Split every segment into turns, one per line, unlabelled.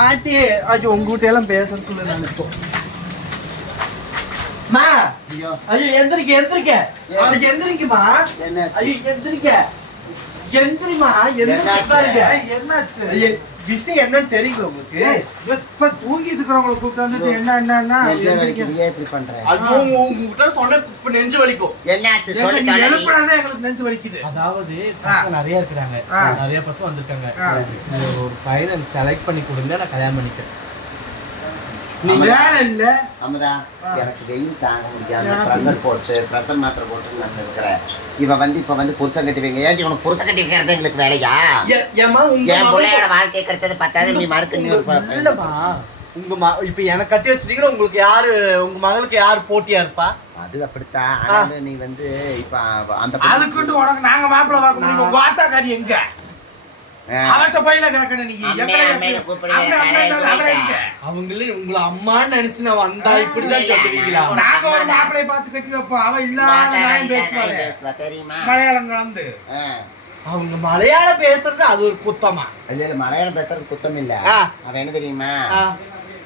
ஆச்சி ஆச்சி உங்ககிட்ட எல்லாம் பேசுறதுக்குள்ள நினைப்போம் மா
ஐயோ.
ஐயோ எந்திரிக்க எந்திரிக்க. அவனுக்கு எந்திரிக்குமா?
என்னாச்சு?
ஐயோ எந்திரிக்க. எந்திரிமா எந்திரிக்க
என்னாச்சு?
விஷயம் என்னன்னு தெரியல உங்களுக்கு?
இப்ப தூங்கிட்டு இருக்கிறவங்கள கூப்பிட்டு வந்துட்டு என்ன என்னன்னா
இப்படி பண்ற?
அது உங்க- உங்ககிட்ட சொன்ன இப்ப நெஞ்சு வலிக்கும்.
என்னாச்சு.
எழுப்புனாதான் எங்களுக்கு நெஞ்சு வலிக்குது.
அதாவது நிறைய இருக்கிறாங்க. நிறைய பசங்க வந்திருக்காங்க. ஒரு பையனை செலக்ட் பண்ணி கொடுங்க நான் கல்யாணம் பண்ணிக்கிறேன்.
ஆ.
எனக்கு வெயில் தாங்க முடியாம ப்ரெஷர் போட்டு ப்ரெஷர் மாத்திரை போட்டு நான் இருக்கிறேன். இவ வந்து இப்ப வந்து புருஷன் கட்டி வைங்க. ஏன் உனக்கு புருஷன் கட்டி வைக்கிறது எங்களுக்கு வேலையா? என் பிள்ளையோட வாழ்க்கை கிடைத்தது பத்தாது. நீ மறுக்க நீ
உங்க ம இப்ப எனக்கு கட்டி வச்சிட்டீங்கன்னா உங்களுக்கு யாரு உங்க மகளுக்கு யாரு போட்டியா இருப்பா?
அது அப்படித்தான் ஆனாலும் நீ வந்து இப்ப அந்த
அதுக்குண்டு உனக்கு நாங்க மாப்பிள்ள பார்க்க முடியும். உங்க வாத்தாக்காரி எங்க?
ஆ.
அவர்கிட்ட போயில கேட்கணும் நீ
அம்மே,
அம்மே, அம்மே?
அவங்களே உங்களை அம்மான்னு நினைச்சு நான் வந்தா இப்படிதான் சொல்லுவீங்களா
நான்
நாங்க ஒரு மாப்பிள்ளைய பார்த்து கட்டி வைப்போம். அவ இல்லாத நான்
பேசுவா, தெரியுமா?
மலையாளம் கலந்து.
அவங்க மலையாளம் பேசுறது அது ஒரு குத்தமா?
இல்ல, மலையாளம் பேசுறது குத்தம் இல்ல. அவன் என்ன தெரியுமா.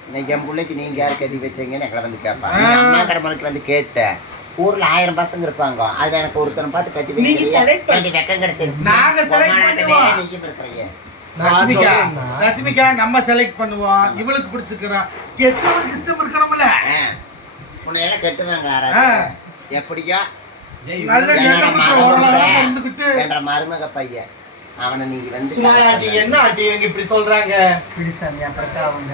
இன்னைக்கு என் பிள்ளைக்கு நீங்க யார் கட்டி வச்சீங்கன்னு எங்களை வந்து கேட்பான் அம்மாங்கிற மனுக்கு வந்து கேட்டேன் ஊர்ல ஆயிரம் பசங்க இருப்பாங்க. அதுல எனக்கு ஒருத்தனை பார்த்து கட்டி
நீங்க பண்ணி-
கட்டி வெக்கம் கிடைச்சிருக்கு.
நாங்க
நாட்டுல
பண்ணுவோம்.
சொல்றேன்னா,
லட்சுமிக்கா நம்ம செலக்ட் பண்ணுவோம். இவளுக்கு பிடிச்சிருக்கிறா கெட்டவனுக்கு இஷ்டம் இருக்கணும்ல.
உன்னை எல்லாம் கட்டுவாங்க எப்படியோ
நல்ல
மருமக பையன். அவனை நீங்க வந்து
சும்மா ஆண்டி என்ன ஆண்டி இவங்க இப்படி சொல்றாங்க?
பிடிசாமி அப்புறத்தா அவங்க.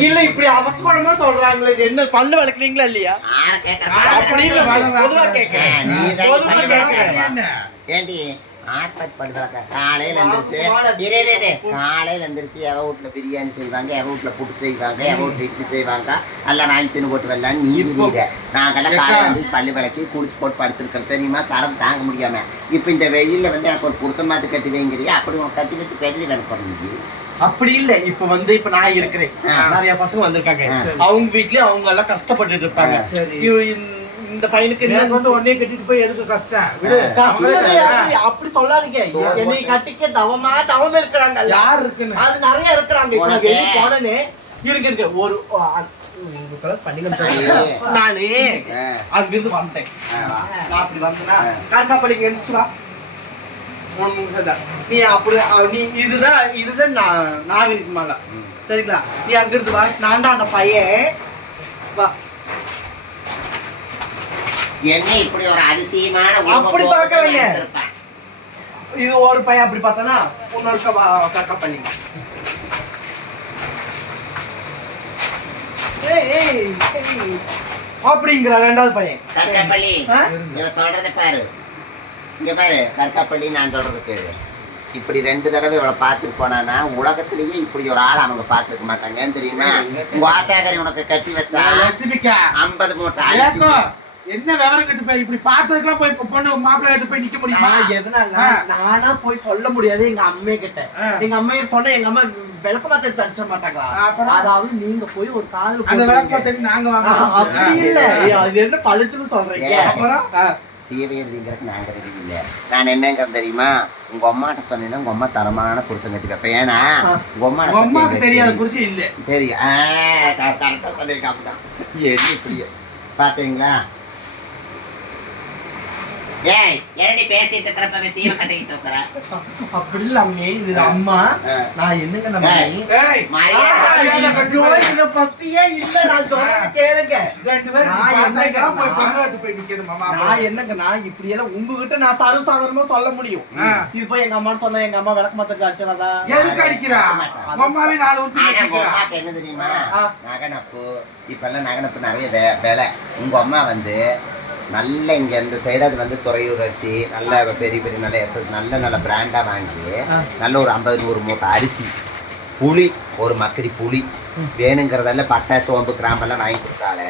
இல்ல இப்படி அவசரமா சொல்றாங்களே என்ன பல்லு வளர்க்குறீங்களா இல்லையா?
ஆற கேட்கற
அப்படி இல்ல பொதுவா கேட்கிறேன்.
ஆ, நீ தான் ஏண்டி? ஆர்ப்பாட் பண்றாங்க காலையில எந்திரிச்சு. காலையில எந்திரிச்சு எவ வீட்டுல பிரியாணி செய்வாங்க எவ வீட்டுல புட்டு செய்வாங்க எவ வீட்டுல இட்லி செய்வாங்க எல்லாம் வாங்கி தின்னு போட்டு வரலாம் நீ விரியிற நாங்கெல்லாம் காலையில வந்து பல்லு விளக்கி குளிச்சு போட்டு படுத்துருக்கோம் தெரியுமா? தரம் தாங்க முடியாம. இப்ப இந்த வெயில்ல வந்து எனக்கு ஒரு புருஷன் மாத்து கட்டி வைங்கிறியா அப்படி உனக்கு கட்டி வச்சு எனக்கு
அப்படி இல்ல. இப்ப வந்து இப்ப நான் இருக்கிறேன். நிறைய பசங்க வந்திருக்காங்க. அவங்க வீட்லயும் அவங்க எல்லாம் கஷ்டப்பட்டுட்டு இருப்பாங்க. இந்த- பையனுக்கு
வந்து ஒன்னே கட்டிட்டு போய் எதுக்கு கஷ்டம்?
அப்படி- அப்படி சொல்லாதீங்க. என்னை கட்டிக்க தவமா தவம் இருக்கிறாங்க
யார் இருக்குன்னு?
அது நிறைய இருக்கிறாங்க. வெளிய போனேனே. இருக்கு இருக்கு. ஒரு. நானு. அங்கிருந்து வந்தேன். நான் அப்படி வந்தேனா
ஆ.
கார்காப்பள்ளிக்கு எந்திரிச்சு வா. மூணு நிமிஷம் தான். நீ அப்படி நீ இதுதான் இதுதான் நான் நாகரிகமால. சரிங்களா? நீ அங்கிருந்து வா. நான் தான் அந்த பையன். வா.
என்ன இப்படி ஒரு அதிசயமான
அப்படி.
எடுத்திருப்பேன்.
இது ஒரு பையன் அப்படி பார்த்தானா? இன்னொரு ஏய் ஏய். அப்படிங்கிற ரெண்டாவது பையன்.
கற்காப்பள்ளி? இவன் சொல்றதை பாரு. இங்க பாரு கற்காப்பள்ளி நான் சொல்றது கேளு. இப்படி ரெண்டு தடவை இவளை பார்த்துட்டு போனானா உலகத்திலேயே இப்படி ஒரு ஆள் அவங்க பார்த்துருக்க மாட்டாங்க. ஏன் தெரியுமா? உங்க ஆத்தாக்கரை உனக்கு கட்டி வச்சா ஐம்பது மூட்டை
என்ன விவரம் கட்டு போய் இப்படி பார்த்ததுக்கெல்லாம் போய் இப்ப பொண்ணு மாப்பிள்ளை கிட்ட போய் நிக்க முடியுமா?
நான் எதனால. நானா போய் சொல்ல முடியாது எங்க அம்மே கிட்ட. எங்க அம்மா கிட்ட சொன்னா எங்க அம்மா விளக்க மாத்த தடிச்ச மாட்டாங்களா?
அப்புறம்?
அதாவது நீங்க போய் ஒரு காதல்
அந்த
போட்டுருங்க.
விளக்கு பத்தி நாங்க
ஆ, அப்படி
வாங்க
இல்ல. ஏய், அது என்ன பழிச்சுன்னு சொல்றீங்க?
ஏன்?
அப்புறம்?
ஆ.
சீவையதுங்கிறதுக்கு நாங்க ரெடி இல்லை நான் என்னங்கிறது தெரியுமா? உங்க அம்மாட்ட சொன்னீங்கன்னா உங்க அம்மா தரமான புருஷன் கட்டி வைப்பேன். ஏன்னா. உங்க அம்மா
உங்க அம்மாவுக்கு தெரியாத புருஷன் இல்ல.
தெரியும். ஆ, க- கரெக்டா சொன்னீங்க அப்படிதான் எது இப்படி. பாத்தீங்களா? ஏய் என்னடி பேசிட்டு இருக்கிறப்ப சீவ கட்டைக்கு தூக்குற
அப்படி இல்ல அம்மி இது அம்மா. நான் என்னங்க நம்ம
ஏய்.
இதை பத்தியே இல்ல நான் சொல்றது கேளுங்க.
ரெண்டு பேரும்
நான்
போய்
கேட்டேன்னா,
பொண்ணு கிட்ட போய் நிக்கணுமா
நான்
மாப்பிள்ளை?
என்னங்க நான் இப்படி எல்லாம் உங்ககிட்ட நான் சர்வசாதாரணமா சொல்ல முடியும். இது போய் எங்க அம்மா சொன்னா எங்க அம்மா விளக்க மாத்த காய்ச்சனதா
எதுக்கு அடிக்கிறா? அம்மாவே நாலு
என்ன தெரியுமா. நகனப்பு இப்பெல்லாம் நகனப்பு நிறைய விலை. உங்க அம்மா வந்து நல்ல இங்க இந்த சைடு அது வந்து துறையூர் அரிசி நல்ல பெரிய பெரிய நல்ல எஸ்எஸ் நல்ல நல்ல பிராண்டா வாங்கி. நல்ல ஒரு ஐம்பது நூறு மூட்டை அரிசி புளி ஒரு மக்கடி புளி வேணுங்கிறதெல்லாம் பட்டை சோம்பு கிராம்பெல்லாம் வாங்கி கொடுத்தாலே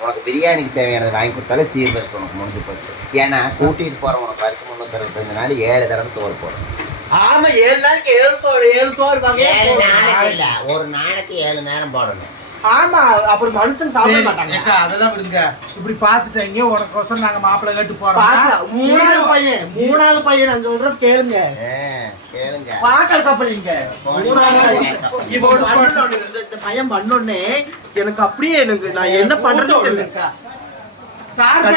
உனக்கு பிரியாணிக்கு தேவையானதை வாங்கி கொடுத்தாலே சீர்வரிசை உனக்கு முடிஞ்சு போச்சு. ஏன்னா கூட்டிட்டு போற உனக்கு வருஷம் முந்நூற்றி அறுபத்தஞ்சு நாள் ஏழு தடவை சோறு போடும்
ஆமா ஏழு நாளைக்கு ஏழு சோறு ஏழு சோறு
ஏழு நாளைக்கு இல்ல ஒரு நாளைக்கு ஏழு நேரம் போடணும்.
ஆமா அப்புறம் மனுஷன் சாப்பிட மாட்டாங்க.
அதெல்லாம் விடுங்க. இப்படி பார்த்துட்டீங்க உனக்கோசரம் நாங்க மாப்பிள்ளை கேட்டு போறோம்.
மூணாவது பையன் மூணாவது பையன் நான் சொல்றேன் கேளுங்க.
கேளுங்க.
பாக்கல் கப்பலிங்க இந்த- பையன் பண்ணோடனே எனக்கு அப்படியே எனக்கு நான் என்ன பண்றேன்னு தெரியல.
காசு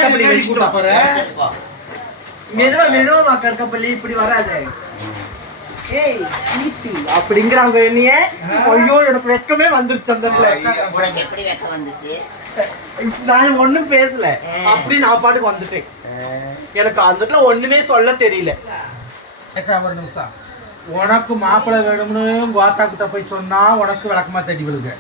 போற?
மெதுவா மெதுவா கற்கப்பள்ளி இப்படி வராது. ஏய் அப்படிங்கிறாங்க என்னைய. ஐயோ எனக்கு வெட்கமே வந்துருச்சு அந்த.
உனக்கு எப்படி வெக்க வந்துச்சு?
நான் ஒண்ணும் பேசல. அப்படி நான் பாட்டுக்கு வந்துட்டேன். எனக்கு அந்த இடத்துல ஒண்ணுமே சொல்ல தெரியல.
ஒரு நிமிஷம். உனக்கு மாப்பிள்ளை வேணும்னு கோத்தா கிட்ட போய் சொன்னா உனக்கு விளக்கமா தேடி விழுங்க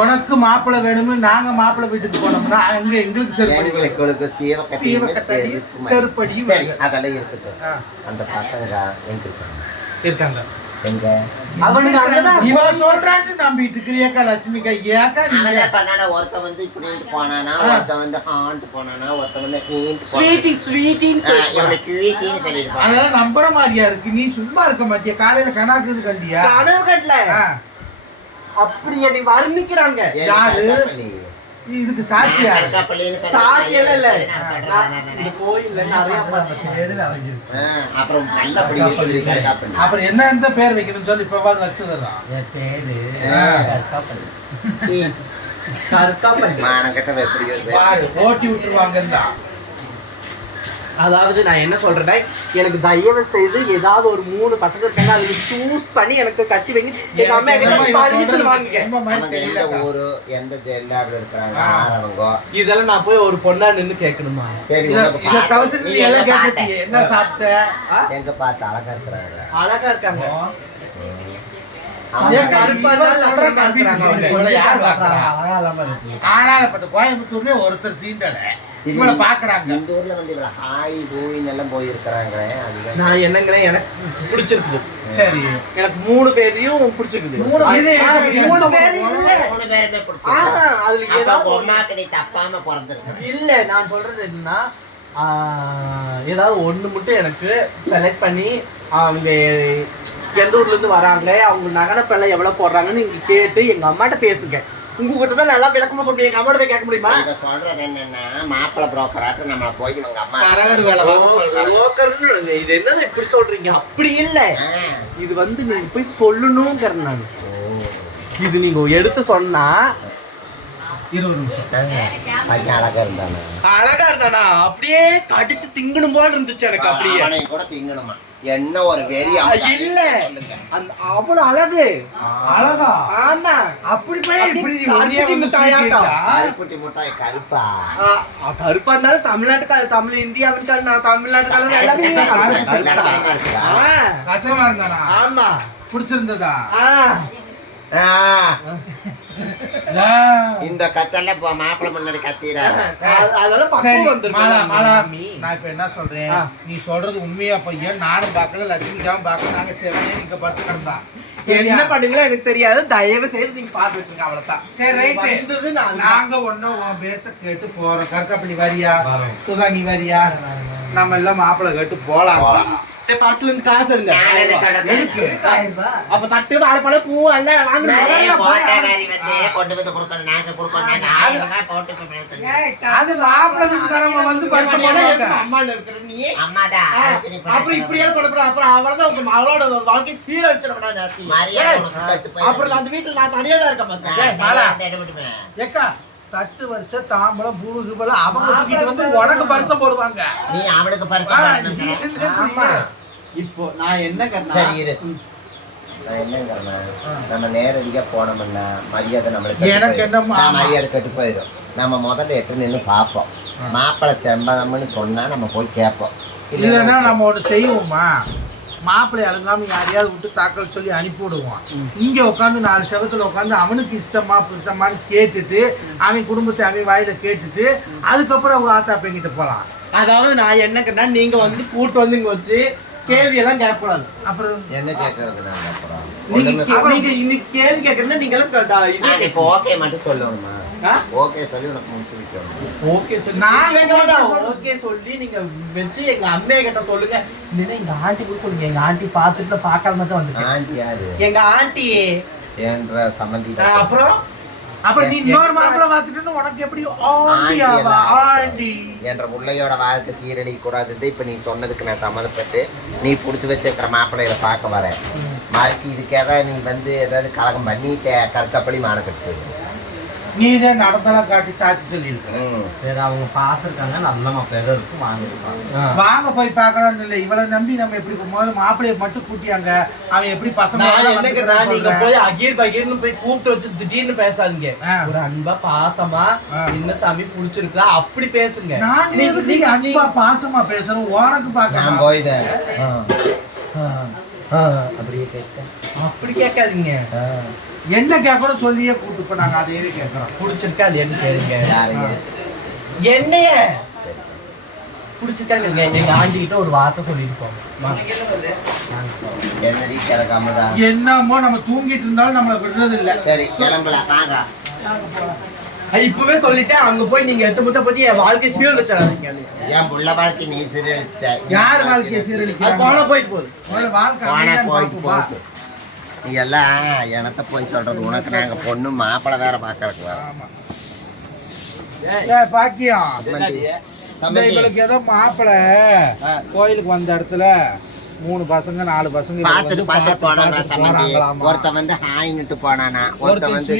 உனக்கு மாப்பிள்ளை வேணும்னு நாங்க மாப்பிள்ளை வீட்டுக்கு போனோம்னா அங்க எங்களுக்கு செருப்படி விழுகு.
எங்களுக்கு சீவக்கட்டையுமே
சீவக்கட்டடி,
செருப்பு மாதிரி.
செருப்படியும்
சரி,
விழுகு.
அதெல்லாம் இருக்கட்டும் அந்த பசங்க எங்க இருக்காங்க.
இவ சொல்றான்னு நம்பிட்டு இருக்கிறியாக்கா லட்சுமிக்கா ஏக்கா
அவன்
நீங்க
தான் சொன்னானா ஒருத்தன் வந்து இப்படின்ட்டு போனானா
ஆ.
ஒருத்தன் வந்து ஹான்ட்டு போனானா ஒருத்தன் வந்து
ஸ்வீட்டி ஸ்வீட்டின்னு
அதெல்லாம் நம்புற மாதிரியா இருக்கு. நீ சும்மா இருக்க மாட்டியா? காலையில கணாக்குது கண்டியா?
கனவு கட்டல. அப்படி என்னை வர்ணிக்கிறாங்க.
யாரு? இதுக்கு சாட்சியா?
நான் கருக்காப்பள்ளின்னு சொன்னா
சாட்சி எல்லாம் இல்ல. இந்த கோயில்ல நிறைய
அப்புறம் நல்லபடி
அப்புறம் என்ன எந்த பேர் வைக்கணும்னு சொல்லி இப்ப வச்சுதான்
சீ,
கற்காப்பள்ளி
மானங்கெட்டவன் எப்படி?
பாரு ஓட்டி விட்டுருவாங்கல்ல.
அதாவது நான் என்ன சொல்றேன்னா எனக்கு தயவு செய்து ஏதாவது ஒரு மூணு பசங்க இருக்காங்க அதுக்கு சூஸ் பண்ணி எனக்கு கட்டி வைங்க. எங்க அம்மா கிட்ட பர்மிஷன் வாங்குங்க.
அவங்க எந்த ஊரு எந்த ஜெல்லாவில் இருக்கிறாங்க
இதெல்லாம் நான் போய் ஒரு பொண்ணா நின்னு கேட்கணுமா?
சரி?
என்ன சாப்பிட்ட?
எங்க பார்த்து? அழகா இருக்கிறாங்க.
அழகா இருக்காங்க.
கோயம்புத்தூர்லயே ஒருத்தர் சீண்டல. இவளை பாக்குறாங்க.
இந்த ஊர்ல வந்து இவ்வளவு ஹாய் ஹூயின்னு எல்லாம் போயிருக்கிறாங்க
நான் என்னங்கிறேன் எனக்கு பிடிச்சிருக்குது.
சரி.
எனக்கு மூணு பேரையும் பிடிச்சிருக்குது.
மூணு
மூணு
பேருமே பிடிச்சிருக்கு.
அதுல
அப்ப
ஏதாவது
உங்க
ஒண்ணு-
அம்மாக்கு நீ தப்பாம பிறந்திருக்க
இல்ல நான் சொல்றது என்னன்னா ஏதாவது ஒண்ணு மட்டும் எனக்கு செலக்ட் பண்ணி அவங்க எந்த ஊர்ல இருந்து வராங்க அவங்க நகனப்பெல்லாம் எவ்வளவு போடுறாங்கன்னு நீங்க கேட்டு எங்க அம்மாட்ட பேசுங்க. உங்ககிட்ட தான் நல்லா விளக்கமா சொல்றீங்க எங்க அம்மாட்ட போய் கேட்க முடியுமா?
இவ சொல்றது என்னன்னா மாப்பிள்ளை புரோக்கராட்டு நம்ம போய் இவங்க அம்மா
கரகர் வேலை பார்க்க சொல்றாங்க.
brokerன்னு இது என்னது இப்படி சொல்றீங்க? அப்படி இல்ல. இது வந்து நீங்க போய் சொல்லணுங்கிற நான். இது நீங்க எடுத்து சொன்னா
இருபது நிமிஷம்.
பையன் அழகா இருந்தானே?
அழகா இருந்தானா? அப்படியே கடிச்சு திங்கணும் போல இருந்துச்சு எனக்கு அப்படியே.
அவனை கூட திங்கணுமா? என்ன ஒரு வெறி
ஆ,
அவன்
இல்ல. அந்த அவ்வளவு அழகு.
அழகா?
ஆமா.
அப்படி போய் இப்படி
மிட்டாயாட்டம்.
கருப்புட்டி முட்டாய் கருப்பா?
கருப்பா இருந்தாலும் தமிழ்நாட்டுக்கார தமிழ் இந்தியாவிற்கார நான் தமிழ்நாட்டுக்கார எல்லாமே கருப்பு,
இருந்தானா?
ஆமா.
பிடிச்சிருந்ததா.
இந்த கத்தெல்லாம் இப்போ மாப்பிள்ளை முன்னாடி
மாமி.
நான் இப்ப என்ன சொல்றேன். நீ சொல்றது உண்மையா பையன் நானும் பார்க்கல லட்சுமிக்காவும் பார்க்கல நாங்க செவனே நீங்க படுத்து கிடந்தா?
என்ன பண்ணுவீங்களோ எனக்கு தெரியாது. தயவு செய்து நீங்க பாத்து வச்சுங்க அவ்வளவுதான்.
சரி ரைட் நாங்க ஒன்னும் உன் பேச்ச கேட்டு போறோம். கற்காப்பள்ளி வரியா? சுதா நீ வரியா? நம்ம எல்லாம் மாப்பிள்ளை கேட்டு போலாம்.
சரி பர்ஸ்ல இருந்து காசு?
எதுக்கு?
அப்ப தட்டு வாழைப்பழம் பூ எல்லாம் வாங்கணும்.
கொண்டு வந்து கொடுக்கணும். நாங்க கொடுக்கணும்.
அது மாப்பிள்ளை வந்து பரிசு போடுவாங்க
அம்மா இருக்கிற நீ?
அம்மாதான்
அப்புறம் இப்படியே பண்ண அப்புறம் அவ்வளவுதான் உங்க அவளோட வாழ்க்கை
உனக்கு கட்டு போயிரு.
அப்புறம் அந்த வீட்டுல நான் தனியா தான்
இருந்து எடுபட்டுப்பேன்.
ஏக்கா தட்டு வருஷம் தாம்பலம் பூ கீபலம் அவங்க தூக்கிட்டு வந்து உனக்கு பரிசம் போடுவாங்க.
நீ அவனுக்கு பரிசு
என்ன.
இப்போ நான் என்ன
சரி இரு. நான் என்னங்கிறேன்னா, நம்ம நேரடியா போனோம்னா மரியாதை நம்மளுக்கு கெட்டு
எனக்கு ஆமா.
மரியாதை கெட்டு போயிடும். நம்ம முதல்ல எட்டு நின்று பார்ப்போம். மாப்பிள்ளை செம்பதம்னு சொன்னா நம்ம போய் கேட்போம்.
இல்லைன்னா நம்ம ஒண்ணு செய்வோமா மாப்பிள்ளை அழுங்காம யாரையாவது விட்டு தாக்கல் சொல்லி அனுப்பி விடுவான் இங்க உட்காந்து நாலு செவத்துல உட்காந்து அவனுக்கு இஷ்டமா இஷ்டமான்னு கேட்டுட்டு அவன் குடும்பத்தை அவன் வாயில கேட்டுட்டு அதுக்கப்புறம் அவங்க ஆத்தா பெங்கிட்ட போலாம்
அதாவது நான் என்ன கட்டினா நீங்க வந்து கூட்டு வந்து இங்க வச்சு கேள்வி எல்லாம் கேட்கக்கூடாது.
அப்புறம்
என்ன கேட்கறது நாங்க அப்புறம்
நீங்க
ஒண்ணுமே-
நீங்க இன்னைக்கு கேள்வி கேட்கறதுனா நீங்க எல்லாம் க- இது
நான் இப்போ ஓகே மட்டும் சொல்லணுமா?
ஆ?
ஓகே சொல்லி உனக்கு முடிச்சு வைக்கணும்.
ஓகே சொல்லி
நான்
நான் வைக்க மாட்டேன்.
ஓகே சொல்லு.
நீங்க வச்சு எங்க அம்மையை கிட்ட சொல்லுங்க. இல்லைன்னா எங்க ஆண்டி போய் சொல்லுங்க. எங்க ஆண்டி பாத்துட்டு பார்க்காம தான் வந்துட்டேன்
ஆண்டி யாரு?
எங்க ஆண்டி
என்ற சம்மந்தி
அப்புறம்?
அப்ப நீ இன்னொரு மாப்பிள்ளை பார்த்துட்டு உனக்கு எப்படி ஆண்டியாவா ஆண்டி
என்ற முல்லையோட வாழ்க்கை சீரழிக்க கூடாது இப்ப நீ சொன்னதுக்கு நான் சம்மதப்பட்டு நீ புடிச்சு வச்சிருக்கிற மாப்பிள்ளையில பார்க்க வரேன். மாறிக்கு இதுக்கு ஏதாவது நீ வந்து ஏதாவது கலகம் பண்ணிட்ட கற்கப்படி மான கட்டு
நீ தான் நடத்தலாம் காட்டி சாட்சி சொல்லியிருக்கிற
சரி அவங்க பார்த்துருக்காங்க. நல்ல மாப்பிள்ளையாக இருக்கும் வாங்கிருக்காங்க
வாங்க போய் பார்க்கலாம்னு இல்லை. இவளை நம்பி நம்ம எப்படி முதல்ல மாப்பிள்ளைய மட்டும் கூட்டியாங்க. அவன் எப்படி பசங்க
நீங்க. போய் அகீர் பகீர்னு போய் கூப்பிட்டு வச்சு திடீர்னு பேசாதீங்க. ஒரு அன்பா பாசமா. என்ன சாமி புடிச்சிருக்கா அப்படி பேசுங்க.
நாங்க அன்பா பாசமா பேசுறோம் உனக்கு
நான்
பார்க்க
போயிட்டேன் அப்படியே கேட்க.
அப்படி கேட்காதீங்க.
என்ன கேட்கணும் சொல்லியே கூட்டு இப்ப நாங்க அதே கேட்கறோம்.
புடிச்சிருக்கா இல்லையான்னு கேளுங்க.
யாரையும்
என்னைய? புடிச்சிருக்கா இல்லைங்க எங்க ஒரு வார்த்தை சொல்லியிருக்கோம்
என்னடி
என்னமோ நம்ம தூங்கிட்டு இருந்தாலும் நம்மள விடுறது இல்ல.
சரி கிளம்பலாம். வாங்க.
இப்பவே சொல்லிட்டேன். அங்க போய் நீங்க எச்ச முச்ச பத்தி என் வாழ்க்கை சீரழிச்சாதீங்க
என் புள்ள வாழ்க்கை நீ சீரழிச்சிட்ட.
யார் வாழ்க்கையை
அது போன போயிட்டு போகுது.
வாழ்க்கை
போனா. போகுது. நீ எல்லாம் எனத்த போய் சொல்றது? உனக்கு நாங்க பொண்ணு மாப்பிள்ளை வேற பாக்கறதுக்கு வரோம்.
ஆமா. ஏய், பாக்கியம். இவளுக்கு ஏதோ மாப்பிளை கோயிலுக்கு வந்த இடத்துல மூணு பசங்க நாலு பசங்க
பார்த்துட்டு பார்த்துட்டு
பார்த்து
போனானா. ஒருத்தன் வந்து ஹாய்னுட்டு போனானா? ஒருத்தன் வந்து.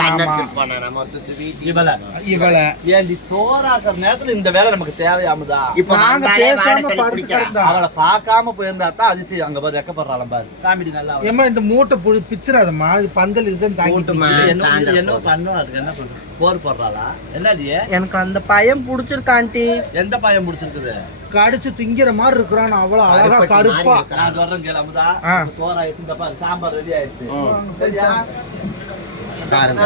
கண்ணெடுத்துட்டு போனானா? மொத்த ஸ்வீட்டி
இவள.
இவளை.
ஏன் சோறாக்குற நேரத்துல இந்த வேலை நமக்கு தேவையாமதா?
இப்ப
நாங்க பேசாம
சொல்லி
படுத்து
பிடிக்கிறான்
கிடந்தா.
அவளை பார்க்காம போயிருந்தா தான் அதிசயம். அங்க பாரு ரெக்கப்படுறாள் பாரு. காமெடி நல்லா.
ஏம்மா இந்த மூட்டை புடி பிச்சிடாதம்மா இது பந்தல் இதுதான் தாங்கி
கூட்டுமா
இது என்ன. பண்ணும் அதுக்கு என்ன பண்ணும்? போர் போடுறாளா? என்னடி?
எனக்கு அந்த பையன் பிடிச்சிருக்கா ஆண்டி.
எந்த பையன் முடிச்சிருக்குது
கடிச்சு திங்கிற மாதிரி இருக்கிறான். அவ்வளவு அழகா கருப்பா.
நான் சொல்றேன் கேளு அமுதா.
ஆ.
சோறு பாரு. சாம்பார் ரெடி ஆயிடுச்சு?
பாருங்க.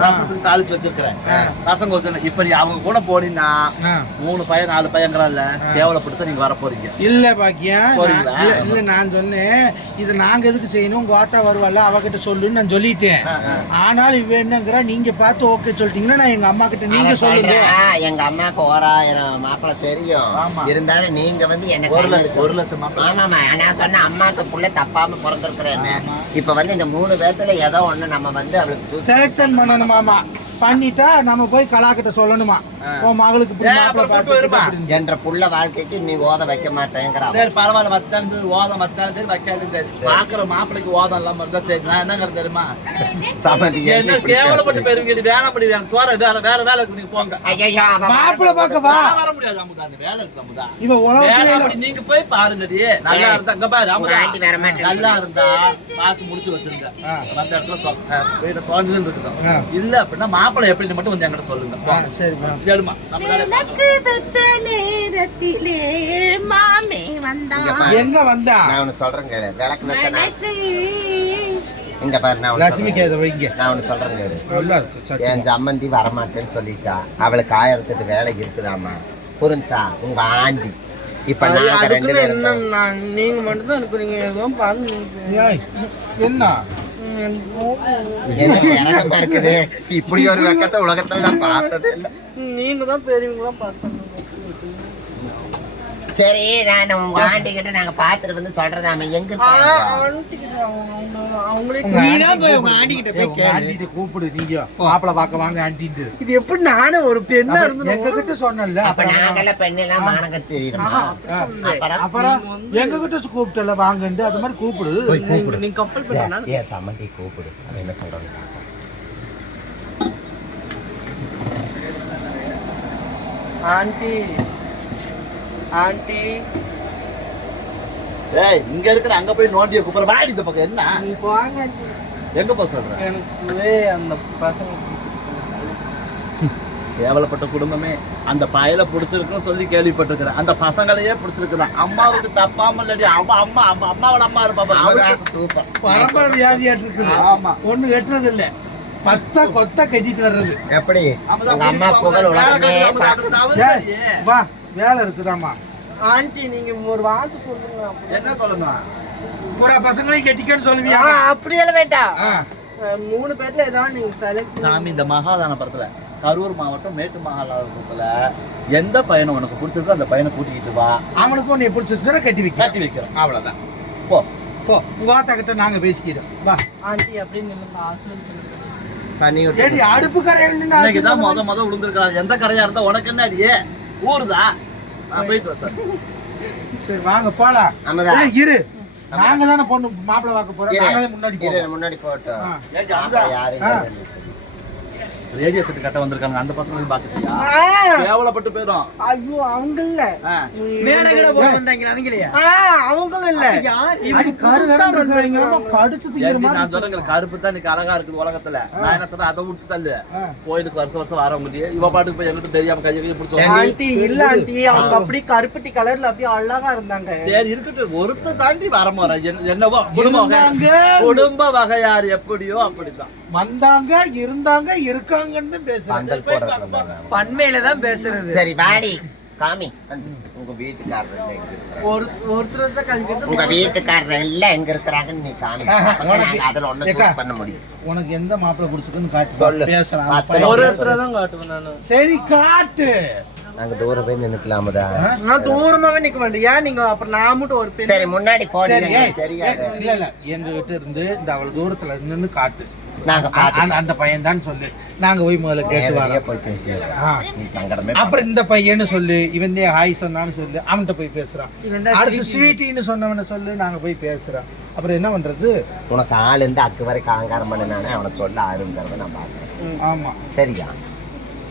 ரசத்துக்கு தாளிச்சு வச்சிருக்கிறேன். ரசம் கொஞ்சம் இப்ப நீ அவங்க கூட போனீங்கன்னா. மூணு பையன் நாலு பையங்கிறான்ல கேவலப்படுத்த நீங்க வர போறீங்க.
இல்ல பாக்கியம்? நான்- இல்ல இல்ல நான் சொன்னேன். இது நாங்க எதுக்கு செய்யணும்? வருவாள்ல அவகிட்ட சொல்லுன்னு நான் சொல்லிட்டேன். ஆனாலும் இவ என்னங்கிறா நீங்க பார்த்து ஓகே சொல்லிட்டீங்கன்னா நான் எங்க அம்மா கிட்ட நீங்க சொல்லுங்க.
சொல்றான், எங்க அம்மாக்கு ஓராயிரம் மாப்பிள்ளை தெரியும். இருந்தாலும் நீங்க வந்து என்ன
ஒரு லட்சம் ஒரு லட்சம்
நான் சொன்ன அம்மாக்கு புள்ள தப்பாம பிறந்திருக்கிறேன்னு. இப்ப வந்து இந்த மூணு பேர்த்துல ஏதோ ஒண்ணு நம்ம வந்து அவளுக்கு
செலெக்ஷன் பண்ணணுமாமா பண்ணிட்டா நம்ம போய் கலாக்கிட்ட சொல்லணுமா? உன் மகளுக்கு.
என்ற புள்ள வாழ்க்கைக்கு நீ ஓத வைக்க மாட்டேங்கிறான்
சரி பரவாயில்ல வச்சாலும் சரி ஓதம் வச்சாலும் சரி வைக்காலும் சரி. பாக்குற மாப்பிளைக்கு ஓதம் இல்லாம இருந்தா சரி. நான் என்னங்கிறது தெரியுமா?
சமதி
என்ன கேவலப்பட்டு போயிருவீங்க? வேணாம் படி வேணும். சோற வேற வேற வேலைக்கு நீங்க போங்க.
மாப்பிள்ளை பார்க்க வா.
வர முடியாது அமுதா. அந்த வேலை இருக்கு அமுதா.
இவ உலகத்துல
நீங்க போய் பாருங்கடி. நல்லா இருந்தா அங்க பாரு அமுதா. நல்லா இருந்தா பார்த்து முடிச்சு வச்சிருங்க.
ஆ.
வந்த இடத்துல தொ- சார், வீட்டை தொலைஞ்சுன்னு இருக்கட்டும்.
ஆ.
இல்ல அப்படின்னா மாப்பிள்ளை எப்படி மட்டும் வந்து என்கிட்ட சொல்லுங்க.
எங்க வந்தா
நான் கேளு விளக்கு வச்ச நான்
மனசு
இங்க பாரு நான் சொல்றேன்.
அதை வைங்க
நான்
இருக்கு சட்னி.
என் சம்மந்தி வரமாட்டேன்னு சொல்லிட்டா அவளுக்கு ஆயிரத்தெட்டு வேலை இருக்குதாம்மா புரிஞ்சா உங்க ஆண்டி இப்ப நாங்க ரெண்டு பேரும்
நீங்க மட்டும் தான் இருக்கிறீங்க
என்ன
இருக்குது? இப்படி ஒரு வெக்கத்தை உலகத்துல நான் பார்த்ததே
நீங்க தான் பெரியவங்களாம் பார்த்தேன்
சரி நான் உங்க ஆண்டி கிட்ட நாங்க பாத்துட்டு வந்து சொல்றதாம எங்க
நீ
கூப்பிடு. கூப்பிடு நீங்க மாப்பிள்ளை பார்க்க வாங்க ஆண்டிட்டு
இது எப்படி நானே ஒரு பெண்ணா இருந்து
எங்க கிட்ட சொன்னல
அப்ப நாங்கெல்லாம் பெண்ணெல்லாம் மானம் கட்டி தெரியுமா அப்புறம்?
எங்க கிட்ட கூப்பிட்டல வாங்கண்டு அது மாதிரி கூப்பிடு.
நீங்க- நீங்க கப்பல் பண்ணா
சம்மந்தி கூப்பிடு. அவன் என்ன சொல்றாங்க
ஆண்டி. ஆண்டி.
ஏய் இங்க இருக்கிற அங்க போய் நோண்டிய கூப்பிடுற வாடி இந்த பக்கம் என்ன?
நீ ஆண்டி.
எங்க போக சொல்ற?
எனக்கு அந்த பசங்க
கேவலப்பட்ட குடும்பமே அந்த பயல பிடிச்சிருக்குன்னு சொல்லி கேள்விப்பட்டிருக்கிறேன். அந்த பசங்களையே பிடிச்சிருக்குதான். அம்மாவுக்கு தப்பாம இல்லடி அம்மா அம்மா அம்மா அம்மாவோட அம்மா இருப்பா பாரு. அவளுக்கு-
சூப்பர்
பரம்பரை வியாதியாட்டு இருக்குது.
ஆமா.
ஒண்ணு வெட்டுறது இல்ல பத்தா கொத்தா கட்டிட்டு வர்றது.
எப்படி? அம்மா புகழ் உலகமே
வேலை
இருக்குதாம்மா.
ஆண்டி நீங்க ஒரு வார்த்தை சொல்லுங்க
என்ன சொல்லணும்
பூரா பசங்களையும் கெட்டிக்கன்னு சொல்லுவியா?
அப்படியெல்லாம் வேண்டாம். மூணு பேர்ல ஏதாவது நீங்க செலக்ட்
சாமி இந்த மகாதானபுரத்துல கரூர் மாவட்டம் மேட்டு மகாதானபுரத்துல எந்த பையனை உனக்கு பிடிச்சிருக்கோ அந்த பையனை கூட்டிக்கிட்டு வா.
அவனுக்கும் உன்னை பிடிச்சிருச்சுன்னா கட்டி வைக்க
கட்டி வைக்கிறோம். அவ்வளவுதான். போ.
போ. உங்க ஆத்தா கிட்ட நாங்க பேசிக்கிறோம். வா.
ஆண்டி அப்படின்னு
விட்டு
அடுப்பு கரையில் ஆசீர்வாதம்
முத முத விழுந்திருக்கான் எந்த கரையா இருந்தா உனக்கு என்ன அடியே? ஊருதா? நான் போயிட்டு வரேன் சார்.
சரி வாங்க போலாம்.
அமுதா.
ஏய், இரு. நாங்க தானே பொண்ணு மாப்பிள்ளை பார்க்க போறோம்.
இரு.
நாங்க தான் முன்னாடி
முன்னாடி போட்டோம்? யாரு.
ரேடியோ செட் கட்ட வந்திருக்காங்க அந்த பாத்துட்டியா
ஆ,
கேவலப்பட்டு போயிடும்.
ஐயோ அவங்க இல்ல இல்ல
அடி
இவங்க
கரு
புதுசா
வேற
பண்றாங்க.
இருக்காங்க. கடிச்சு திங்கிற மாதிரி
நான் சொல்றேன் கருப்பு தான் இன்னைக்கு அழகா இருக்குது உலகத்துல. நான் என்ன சொல்றேன்? அதை விட்டு தள்ளு. கோயிலுக்கு வருஷம் வருஷம் வரவங்க இவ பாட்டுக்கு போய் எங்கிட்ட தெரியாம கையை கையை பிடிச்சி
ஏண்டி?
ஆண்டி இல்ல ஆண்டி அவங்க அப்படியே கருப்பட்டி கலர்ல அப்படியே அழகா இருந்தாங்க.
சரி இருக்கட்டும். ஒருத்த தாண்டி வரமாறேன் என்னவோ குடும்ப குடும்ப வகையார் எப்படியோ அப்படிதான்
வந்தாங்க இருந்தாங்க இருக்காங்கன்னு பேசுறாங்க
பண்மையில தான் பேசுறது.
சரி வாடி. காமி. உங்க வீட்டுக்காரர்?
ஒரு ஒருத்தர் தான்
உங்க வீட்டுக்காரர் எல்லாம் எங்க இருக்கிறாங்கன்னு நீ காமி. அதுல ஒண்ணு பண்ண முடியும்.
உனக்கு எந்த மாப்பிள்ளை பிடிச்சிருக்குன்னு காட்டு.
சொல்லு.
பேசுறான்.
ஒரு ஒருத்தரை தான் காட்டுவேன் நானு
சரி காட்டு.
நாங்க தூரம் போய் நின்னுக்கலாமதா
நான் தூரமாவே நிக்க மாட்டேன் ஏன் நீங்க அப்புறம் நான் மட்டும் ஒரு
சரி முன்னாடி எனக்கு தெரியாது.
இல்ல இல்ல. எங்க கிட்ட இருந்து இந்த அவ்வளவு தூரத்துல நின்னு காட்டு.
நாங்க
அந்த- பையன் தான் சொல்லு. நாங்க போய் முதல்ல கேட்டு
போய் சங்கடமே
அப்புறம் இந்த பையன்னு சொல்லு இவன் ஹாய் சொன்னான்னு சொல்லு அவன்கிட்ட போய் பேசுறான். அடுத்து ஸ்வீட்டின்னு சொன்னவன சொல்லு நாங்க போய் பேசுறோம். அப்புறம் என்ன பண்றது?
உனக்கு ஆள் இருந்து அக்கு வரைக்கும் அலங்காரம் பண்ணினானே அவனை சொல்ல ஆளுங்கிறத நான் பாக்குறேன்.
ஆமா.
சரியா?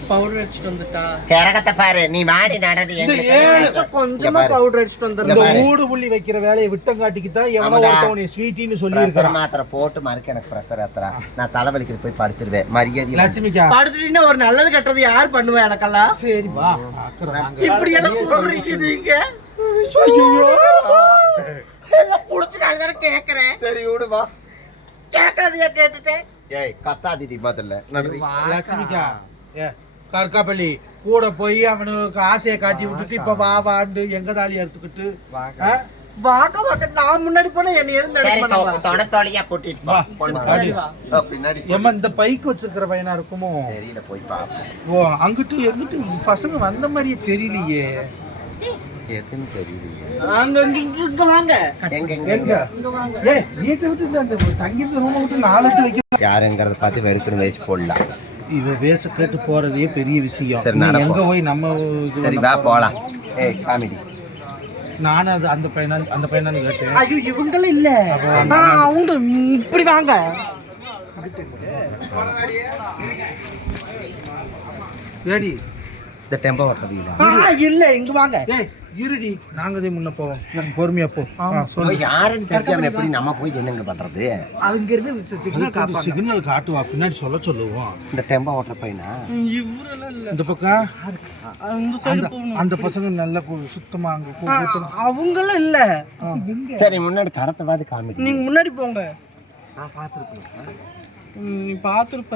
பவுடர் அடிச்சுட்டு வந்துட்டா.
கரகத்தை பாரு நீ மாடி நடந்து எங்களுக்கு
கொஞ்சமா. பவுடர் அடிச்சுட்டு
பாரு.
ஊடு புள்ளி வைக்கிற வேலையை விட்டங்காட்டிக்கு தான்
ஆமாடா.
ஒருத்தவனை ஸ்வீட்டின்னு சொல்லி
பிரஷர் மாத்திரை போட்டு மறுக்க எனக்கு பிரஷர் ஏத்துறா. நான் தலைவலிக்கு போய் படுத்துருவேன். மரியாதை
லட்சுமிக்கா.
படுத்துட்டீங்கன்னா ஒரு நல்லது கெட்டது யார் பண்ணுவா எனக்கெல்லாம்?
சரி வா.
இப்படி எல்லாம் சொல்றீங்க நீங்க? எல்லாம் புடிச்சுட்டாங்க தானே கேக்குறேன்.
சரி விடு வா.
கேட்காதையா கேட்டுட்டேன்.
ஏய் கத்தாதிடி முதல்ல நன்றி.
லட்சுமிக்கா. ஏ கற்காப்பள்ளி. கூட போய் அவனுக்கு ஆசையை காட்டி விட்டுட்டு இப்ப வா வாண்டு எங்க தாலி அறுத்துக்கிட்டு ஆ?
வாக்க வாக்க நான் முன்னாடி போனா என்ன எதுவும்
சரி
நினைக்க
தொ-
மாட்டாங்க
தொட தொலையா கூட்டிட்டு
பின்னாடி. ஏம்மா இந்த பைக் வச்சிருக்கிற பையனா இருக்குமோ?
தெரியல போய் பாப்போம்.
ஓ அங்கிட்டு எங்கிட்டு பசங்க வந்த மாதிரியே தெரியலையே.
எதுன்னு தெரியலையே.
அங்க இங்க இங்க வாங்க.
எங்க எங்க?
ஏய் வீட்டை விட்டு தங்கியிருந்த ரூமை விட்டு நாலு எட்டு வைக்க
யாருங்கிறத பார்த்து வெளுக்குன்னு வயசு போடலாம்.
இவ பேச கேட்டு போறதே பெரிய விஷயம். எங்க போய் நம்ம
சரி
பண்ண
வா
போறோம்?
போலாம். ஏய் காமெடி.
நானும் அது அந்த பையனா அந்த பையனான்னு கேட்டேன்.
ஐயோ இவங்களும் இல்ல. அவங்க இப்படி வாங்க.
ஏடி
இந்த டெம்போ ஓட்டுறீங்களா
ஆ, இல்ல இங்க வாங்க.
ஏய் இருடி நாங்க தான் முன்ன போவோம். எனக்கு பொறுமையா போ.
யாருன்னு தெரியாம எப்படி நம்ம போய் என்னங்க பண்றது?
அங்க இருந்து சிக்னல் காப்பாங்க
சிக்னல் காட்டுவா. பின்னாடி சொல்ல சொல்லுவோம்.
இந்த டெம்போ ஓட்டுற பையனா?
இந்த பக்கம்?
அந்த
பசங்க நல்லா சுத்தமா அங்க.
அவங்களும் இல்ல.
சரி முன்னாடி தடத்தவாது காமெடி
நீங்க முன்னாடி போங்க. ம், நீ பாத்துருப்ப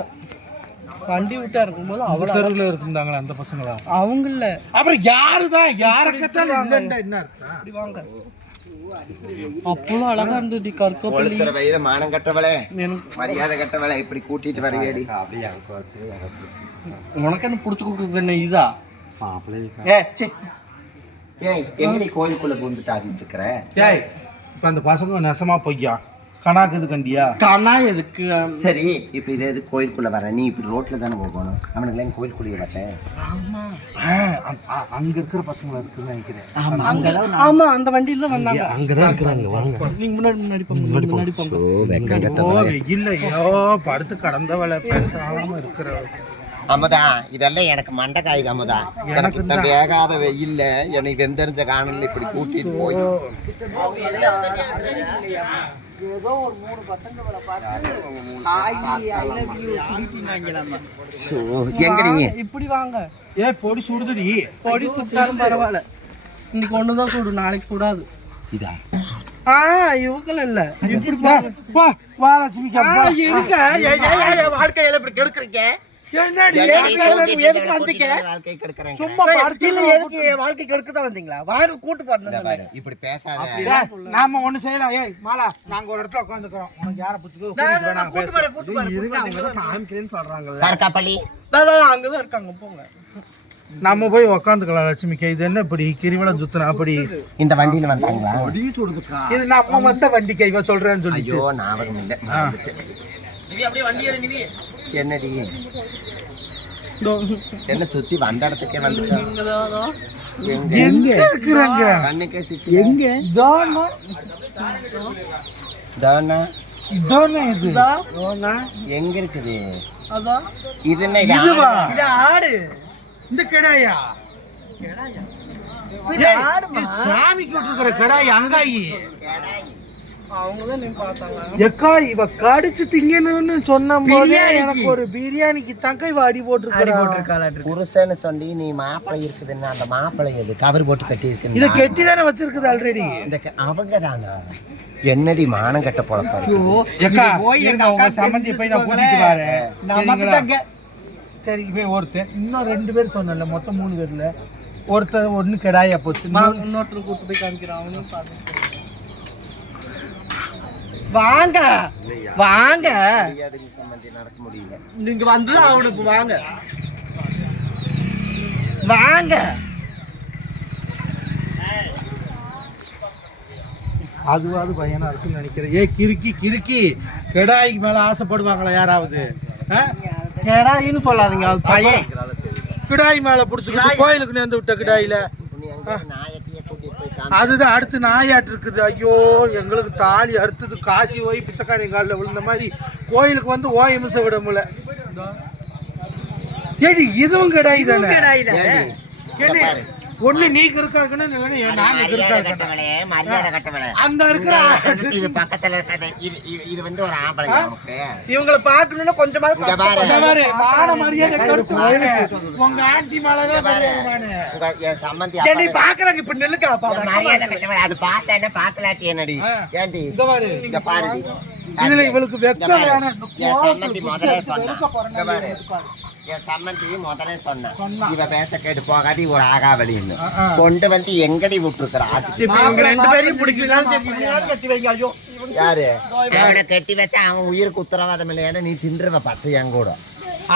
வண்டி விட்டா இருக்கும்போது அவ்வளவு
தெருவுல இருந்தாங்களா அந்த பசங்களா?
அவங்க இல்ல
அப்புறம் யாருதான் யார கேட்டாலும் இல்லைன்னா என்ன அர்த்தம்?
இப்படி வாங்க. அவ்வளவு அழகா இருந்தது கற்கப்பள்ளி
வயிறு மானம் கட்டவளே. மரியாதை கட்டவளே. இப்படி கூட்டிட்டு வருவேடி
உனக்கு என்ன புடிச்சு கொடுக்குறது என்ன இதா ஏ சே
ஏய் எங்கடி கோயிலுக்குள்ள பூந்துட்டு ஆடிட்டு இருக்கிற
ஏய் இப்ப அந்த பசங்க நெசமா பொய்யா? கணாக்குது கண்டியா
கண்ணா எதுக்கு?
சரி இப்ப இது எது கோயிலுக்குள்ள வர நீ இப்படி ரோட்ல தானே போகணும்? அவனுக்கு கோயிலுக்குள்ளேயே வரேன்
ஆ, அ- அ- அங்க இருக்கிற பசங்க இருக்குன்னு நினைக்கிறேன்.
ஆமா அந்த வண்டியில தான் வந்தாங்க.
அங்கதான் இருக்கிறாங்க வாங்க.
நீங்க முன்னாடி முன்னாடி போங்க முன்னாடி போங்க.
ஓ வெக்கம்
ஓ வெயில்லையோ படுத்து கடந்தவளை பேசாம இருக்கிற
அமுதா இதெல்லாம் எனக்கு மண்டைக்காய் அமுதா. எனக்கு இந்த வேகாத வெயில்ல என்னை வெந்தெறிஞ்ச காணல இப்படி கூட்டிட்டு போய். சோ, எங்கடி
இப்படி வாங்க.
ஏ பொடி சுடுதுடி.
பொடி சுட்டாலும் பரவாயில்ல. இன்னைக்கு ஒண்ணுதான் சுடு நாளைக்கு சுடாது.
இதா?
ஆ இவங்களும் இல்ல. இப்படி
வா, வா வா லட்சுமிக்கா
வாழ்க்கையில இப்படி கெடுக்குறீங்க?
வாழ்க்கை
கெடுக்கதான் வந்தீங்களா? வாங்க கூட்டு பாருங்க
பாரு, இப்படி பேசாத.
நாம ஒண்ணு செய்யலாம். ஏய் மாலா நாங்க ஒரு இடத்துல உட்காந்துக்கிறோம் உனக்கு யார பிடிச்சிக்கோ
கற்காப்பள்ளி
அங்கதான் இருக்காங்க போங்க.
நம்ம போய் உட்காந்துக்கலாம் லட்சுமிக்கா இது என்ன இப்படி கிரிவலம் சுத்தினா அப்படி?
இந்த வண்டியில வந்தாங்களா?
இது நம்ம வந்த வண்டி கைவா சொல்றேன்னு
ஐயோ ஞாபகம் இல்ல. என்னடி? என்ன சுத்தி வந்த இடத்துக்கே வந்துட்டோம் எங்க
இருக்கிறாங்க?
கண்ணுக்கே சுத்தி
எங்க?
தானா
இதோனா? இது?
எங்க இருக்குது?
அதான்
இது என்ன இது
இதுவா?
ஆடா?
இது ஆடு.
இந்த கடாயா?
ஆடுமா?
இது சாமிக்கு விட்டுருக்கிற கடாய் அங்காயி
அவங்க தான் நீ பார்த்தாங்க
எக்கா இவ கடிச்சு திங்கணும்னு சொன்ன போதே
பிரியாணிக்கு.
எனக்கு ஒரு பிரியாணிக்கு தங்க இவ அடி போட்டிருக்கா
புருஷன்னு சொல்லி நீ மாப்பிள்ளை இருக்குதுன்னா அந்த மாப்பிள்ளை எது? கவர் போட்டு கட்டி
இத
இருக்குது
கெட்டி தானே வச்சிருக்குது ஆல்ரெடி
இந்த க- அவங்க தானா என்னடி மானம் கட்ட
உங்க சம்மந்தி போய் நான் கூட்டிட்டு வரேன். சரிங்களா? சரி இவன் ஒருத்தன். இன்னும் ரெண்டு பேர் சொன்னல மொத்தம் மூணு பேர்ல. ஒருத்தர் ஒண்ணு கெடாயா போச்சு. இன்னொரு-
இன்னொருத்தர் கூட்டு போய் காமிக்கிறான். வாங்க. வாங்க. நீங்க வந்து அவனுக்கு வாங்க. வாங்க.
அதுவாது பையனா இருக்குன்னு நினைக்கிறேன். ஏ கிறுக்கி கிறுக்கி. கெடாய்க்கு மேல ஆசைப்படுவாங்களா யாராவது?
கேடாயின்னு சொல்லாதீங்க அது பையன்.
கிடாய் மேல புடிச்சுக்கிட்டு கோயிலுக்கு நேர்ந்து விட்ட கிடாயில. அதுதான் அடுத்து நாயாட்டு இருக்குது. ஐயோ எங்களுக்கு தாலி அறுத்தது காசி ஓய் பிச்சைக்காரன் காலில் விழுந்த மாதிரி கோயிலுக்கு வந்து ஓய மிச விட முடியல. ஏடி இதுவும் கிடாய்
பாரு.
ஒண்ணு நீ கிறுக்கா இருக்கணும் இல்லைன்னா நாங்க கிறுக்கா
மரியாதை
இருக்கணும்
மரியாதை கட்டவளே.
அந்த இருக்கிற
இது பக்கத்துல இருக்கிறது இது இது- வந்து ஒரு ஆம்பளை நமக்கு.
இவங்கள பார்க்கணும்னா
பாரு.
இந்த மாதிரி மரியாதை கருத்து. உங்க ஆண்டி
பாரு.
நானு.
உங்க
பாக்குறாங்க இப்ப நெல்லுக்கா
மரியாதை கட்டவளே. அது பார்த்தா என்ன பார்க்கலாட்டி என்னடி? ஏண்டி?
இங்க பாரு.
இங்க பாருடி.
இதுல இவளுக்கு வெக்கம்
பாரு.
வேணாம்.
முதல்ல சொன்னா பாரு.
நான் பாரு.
என் சம்மந்தி முதல்ல சொன்னா
சொன்னா.
இவ பேச கேட்டு போகாது ஒரு ஆகாவளின்னு. கொண்டு வந்து எங்கடி விட்டுருக்குற?
ரெண்டு பேரையும் பிடிக்கலாம்
யாரு? அவனை கட்டி வச்சா அவன் உயிருக்கு உத்தரவாதம் இல்லையான்னு நீ தின்றுவ பச்சை என் கூட.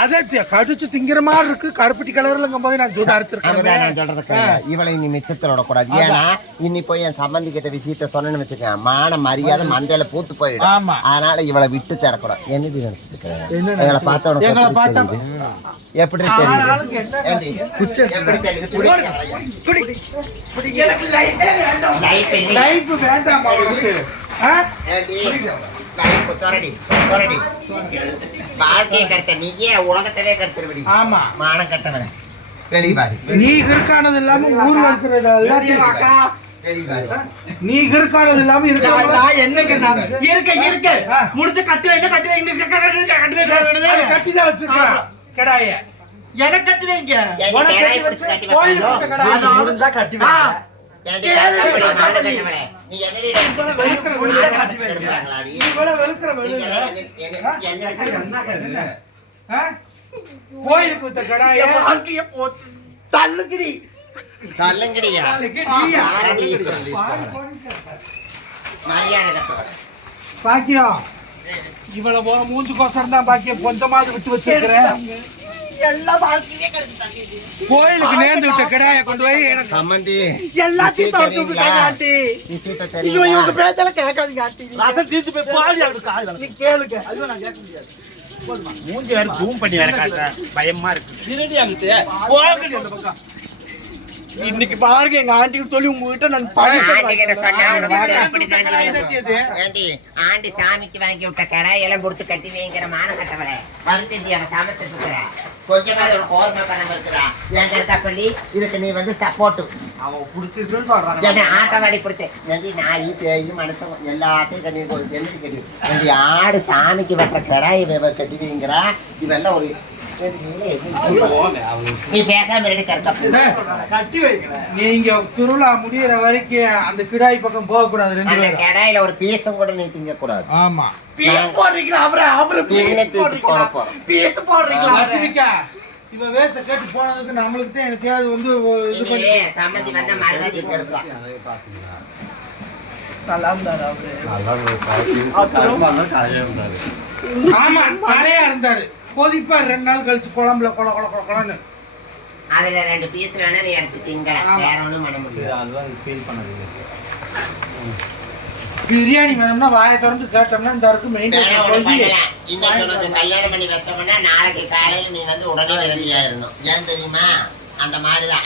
அதை கடிச்சு திங்கிற மாதிரி இருக்கு. கருப்பட்டி கலர்லங்கும் போது நான் ஜூத அரைச்சிருக்கேன்
நான் சொல்றது. இவளை நீ மிச்சத்துல விடக்கூடாது. ஏன்னா இன்னி போய் என் சம்பந்தி கிட்ட விஷயத்த சொன்னேன்னு வச்சுக்க மான மரியாதை மந்தையில பூத்து போயிடும்.
ஆமா.
அதனால இவளை விட்டு தரக்கூடாது என்னடி நினைச்சிட்டு இருக்கிற?
என்ன
எங்களை பார்த்தா உனக்கு
எங்களை
எப்படி தெரியுது? எப்படி தெரியுது?
என்ன.
வாழ்க்கையை கெடுத்த நீயே உலகத்தவே கெடுத்துருவடி.
ஆமா.
மானம் கட்டவன. வெளிவாடி
நீ கிறுக்கானது இல்லாம ஊர்ல இருக்கிறது எல்லாத்தையும் நீ கிறுக்கானது இல்லாம இருக்க
என்னங்க நான் இருக்க இருக்க. முடிச்சு கட்டி வைங்க கட்டி வைங்க கட்டி வைங்க
கட்டிதான் வச்சிருக்கான். கடாய.
எனக்கு கட்டி வைங்க
ஏண்டி
உனக்கு கட்டி வச்சு
கட்டி
கோயில் கடாய்.
முடிஞ்சா கட்டி
நீ என்ன-?
கோயிலுக்கு வித்த கடாய?
வாழ்க்கைய போச்சு.
தள்ளுங்கடியா.
பாக்கியம் இவ்வளவு போன மூஞ்சு கோசம் தான் பாக்கியம் கொஞ்சமாவது விட்டு வச்சிருக்கிறேன் கோயிலுக்கு நேர்ந்து விட்ட கடாய கொண்டு போய் எனக்கு
சம்மந்தி
எல்லாத்தையும் தவிர்த்து விட்டாங்க? ஆண்டி.
விஷயத்த
இவங்க பேச்செல்லாம் கேட்காதீங்க ஆண்டி. ரசம் தீச்சு போய் பாடி அவனுக்கு நீ கேளுங்க. ஐயோ நான் கேட்க முடியாது.
மூஞ்சி வேற ஜூம் பண்ணி வேற காட்டுறேன். பயமா இருக்கு
இருடி அங்கிட்டு போகடி அந்த பக்கம் இன்னைக்கு பாருங்க எங்க ஆண்டிக்கு சொல்லி உங்ககிட்ட நான்
ஆண்டி கிட்ட சொன்னா. ஏண்டி ஆண்டி சாமிக்கு வாங்கி விட்ட கடாயெல்லாம் கொடுத்து கட்டி வைங்கிற மான கட்டவளே. வந்து அவன் சமைச்சிட்டு இருக்கிற கொஞ்சமாவது உனக்கு ஓர்மை பணம் இருக்குதா? என் கருத்தா பள்ளி இதுக்கு நீ வந்து சப்போர்ட்
அவன் பிடிச்சிருக்குன்னு சொல்றாங்க
என்ன ஆட்டவாடி பிடிச்ச. ஏண்டி நாய் பேய் மனுஷன் எல்லாத்தையும் கட்டி என்னது கட்டி ஆடு சாமிக்கு வெட்டுற கடாய் இவ கட்டி வைங்கிறா. இவெல்லாம் ஒரு நீ பேசாம ரெடி
கட்டி வைக்கிறேன்
நீங்க திருவிழா முடியிற வரைக்கும் அந்த கிடாய் பக்கம் போக கூடாது ரெண்டு
அந்த
பேரும்.
கடாயில ஒரு பீசம் கூட நீ திங்க கூடாது
ஆமா.
பீஸ் போடுறீங்களா? அவரை அவரை பீஸ் போடுறீங்களா? பீஸ் போடுறீங்களா? அவரை?
லட்சுமிக்கா இவ வேச கேட்டு போனதுக்கு நம்மளுக்கு தான் வந்து இது பண்ணி
சம்மந்தி வந்த மறுநாள் இங்க எடுப்பான்
நல்லா இருந்தாரு அவரு.
ஆமா தலையா இருந்தாரு. கொதிப்பார் ரெண்டு நாள் கழிச்சு குழம்புல கொல கொல கொல கொலன்னு.
அதுல ரெண்டு பீஸ் வேணா நீ எடுத்துட்டீங்க. வேற ஒண்ணும் பண்ண முடியாது.
பிரியாணி வேணும்னா வாயை திறந்து கேட்டோம்னா இந்த இருக்கு மெயின்
வேணா ஒண்ணு
சொல்லி.
பண்ணலாம் இன்னைக்கு உனக்கு கல்யாணம் பண்ணி வச்சோம்னா நாளைக்கு காலையில நீ வந்து உடனே விதவியாயிரணும் ஏன் தெரியுமா? அந்த மாதிரிதான்.